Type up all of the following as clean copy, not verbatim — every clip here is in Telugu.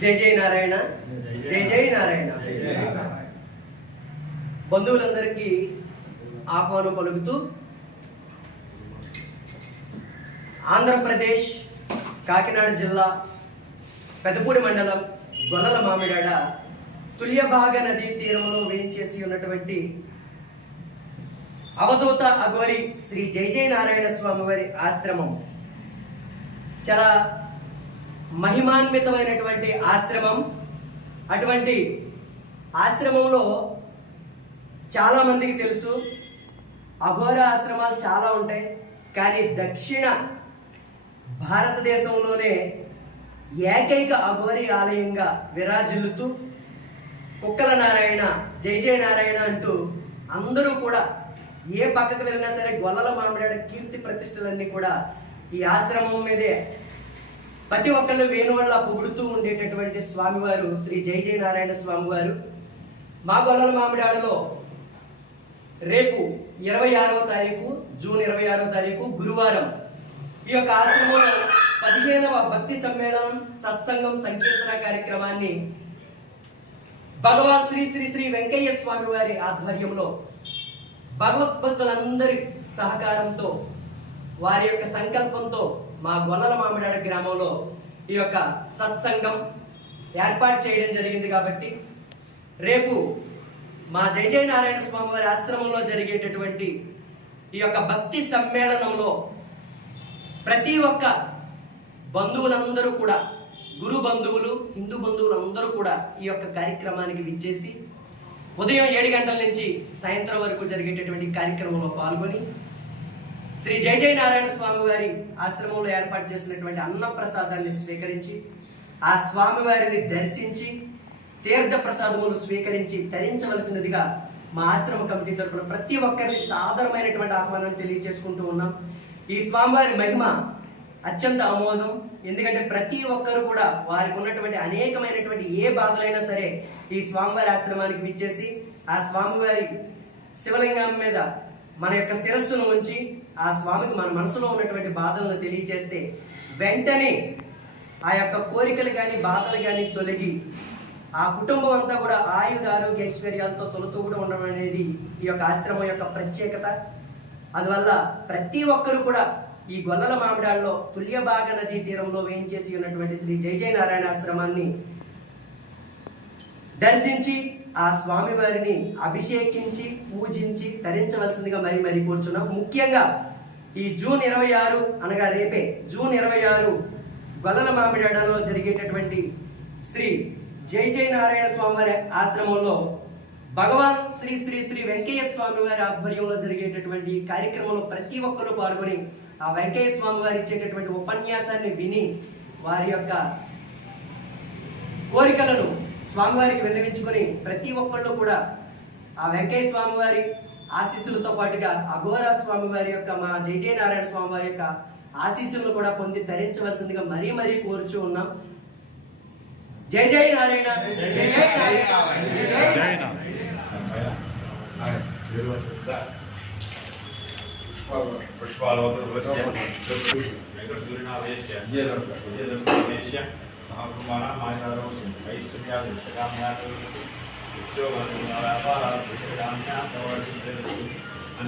జై జై నారాయణ, జై జై నారాయణ. బంధువులందరికీ ఆహ్వానం పలుకుతూ ఆంధ్రప్రదేశ్ కాకినాడ జిల్లా పెదపూడి మండలం గొల్లల మామిడాడ తుల్యభాగ నదీ తీరంలో వేయించేసి ఉన్నటువంటి అవధూత అఘోరి శ్రీ జై జై నారాయణ స్వామి వారి ఆశ్రమం చాలా మహిమాన్వితమైనటువంటి ఆశ్రమం. అటువంటి ఆశ్రమంలో చాలా మందికి తెలుసు అఘోర ఆశ్రమాలు చాలా ఉంటాయి, కానీ దక్షిణ భారతదేశంలోనే ఏకైక అఘోరి ఆలయంగా విరాజిల్లుతూ కుక్కల నారాయణ, జై జై నారాయణ అంటూ అందరూ కూడా ఏ పక్కకు వెళ్ళినా సరే గొల్లల మామిడాడ కీర్తి ప్రతిష్టలన్నీ కూడా ఈ ఆశ్రమం మీదే ప్రతి ఒక్కళ్ళు వేణువల్ల పొగుడుతూ ఉండేటటువంటి స్వామివారు శ్రీ జై జై నారాయణ స్వామివారు మా గొల్లల మామిడాడలో రేపు 26వ తారీఖు జూన్ 26వ తారీఖు గురువారం ఈ యొక్క ఆశ్రమంలో 15వ భక్తి సమ్మేళనం సత్సంగం సంకీర్తన కార్యక్రమాన్ని భగవాన్ శ్రీ శ్రీ శ్రీ వెంకయ్య స్వామి వారి ఆధ్వర్యంలో భగవద్భక్తులందరి సహకారంతో వారి యొక్క సంకల్పంతో మా గొల్లల మామిడాడ గ్రామంలో ఈ యొక్క సత్సంగం ఏర్పాటు చేయడం జరిగింది. కాబట్టి రేపు మా జై జై నారాయణ స్వామి వారి ఆశ్రమంలో జరిగేటటువంటి ఈ యొక్క భక్తి సమ్మేళనంలో ప్రతి ఒక్క బంధువులందరూ కూడా, గురు బంధువులు, హిందూ బంధువులు అందరూ కూడా ఈ యొక్క కార్యక్రమానికి విచ్చేసి ఉదయం 7 గంటల నుంచి సాయంత్రం వరకు జరిగేటటువంటి కార్యక్రమంలో పాల్గొని శ్రీ జై జై నారాయణ స్వామి వారి ఆశ్రమంలో ఏర్పాటు చేసినటువంటి అన్న ప్రసాదాన్ని స్వీకరించి ఆ స్వామివారిని దర్శించి తీర్థ ప్రసాదములు స్వీకరించి తరించవలసినదిగా మా ఆశ్రమ కమిటీ తరఫున ప్రతి ఒక్కరిని సాదరమైనటువంటి ఆహ్వానం తెలియజేసుకుంటూ ఉన్నాం. ఈ స్వామివారి మహిమ అత్యంత అమోఘం. ఎందుకంటే ప్రతి ఒక్కరు కూడా వారికి ఉన్నటువంటి అనేకమైనటువంటి ఏ బాధలైనా సరే ఈ స్వామివారి ఆశ్రమానికి విచ్చేసి ఆ స్వామివారి శివలింగం మీద మన యొక్క శిరస్సును ఉంచి ఆ స్వామికి మన మనసులో ఉన్నటువంటి బాధలను తెలియచేస్తే వెంటనే ఆ యొక్క కోరికలు కానీ బాధలు కానీ తొలగి ఆ కుటుంబం అంతా కూడా ఆరోగ్య ఐశ్వర్యాలతో తొలుతూ కూడా ఉండడం అనేది ఈ యొక్క ఆశ్రమం యొక్క ప్రత్యేకత. అందువల్ల ప్రతి ఒక్కరు కూడా ఈ గొల్లల మామిడాల్లో తుల్యభాగ నదీ తీరంలో వేయించేసి ఉన్నటువంటి శ్రీ జై జై నారాయణ ఆశ్రమాన్ని దర్శించి ఆ స్వామివారిని అభిషేకించి పూజించి తరించవలసిందిగా మరీ కూర్చున్నాం. ముఖ్యంగా ఈ జూన్ 26 అనగా రేపే జూన్ 26 గొల్లల మామిడాడలో జరిగేటటువంటి శ్రీ జై జై నారాయణ స్వామివారి ఆశ్రమంలో భగవాన్ శ్రీ శ్రీ శ్రీ వెంకయ్య స్వామి వారి ఆధ్వర్యంలో జరిగేటటువంటి కార్యక్రమంలో ప్రతి ఒక్కరు పాల్గొని ఆ వెంకయ్య స్వామి వారు ఇచ్చేటటువంటి ఉపన్యాసాన్ని విని వారి యొక్క కోరికలను స్వామివారికి విన్నవించుకొని ప్రతి ఒక్కళ్ళు కూడా ఆ వెంకయ్య స్వామి వారి ఆశీస్సులతో పాటుగా అఘోరా స్వామి వారి యొక్క మా జై జై నారాయణ స్వామి వారి యొక్క ఆశీస్సులను కూడా పొంది ధరించవలసిందిగా మరీ కోరుచూ ఉన్నాం. జై జై నారాయణ, జై జై నారాయణ, జై జై నారాయణ.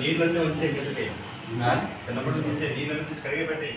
నీళ్ళన్నీ వచ్చే గదికి చిన్నప్పటి తీసే నీళ్ళని తీసి కడిగి పెట్టి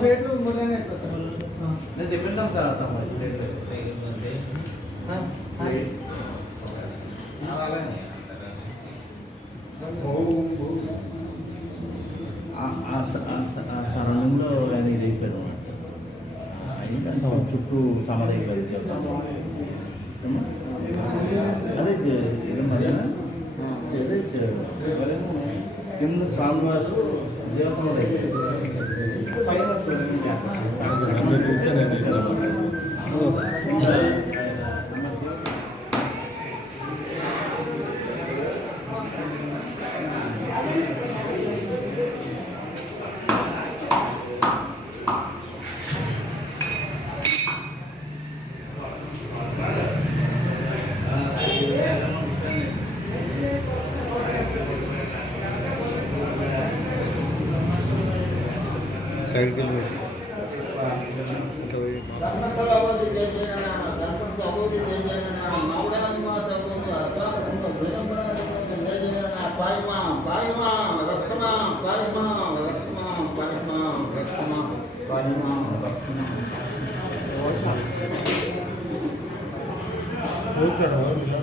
ప్లేట్లు మూలంగా నేను చెప్పిందాం తర్వాత సరౌండింగ్లో ఆయన ఇది అయిపోయాడు ఇంకా చుట్టూ సమాధి అదే ఇది మరేనా కింద స్వామివారు దేవసమాధి పైన साइड के लिए बहुत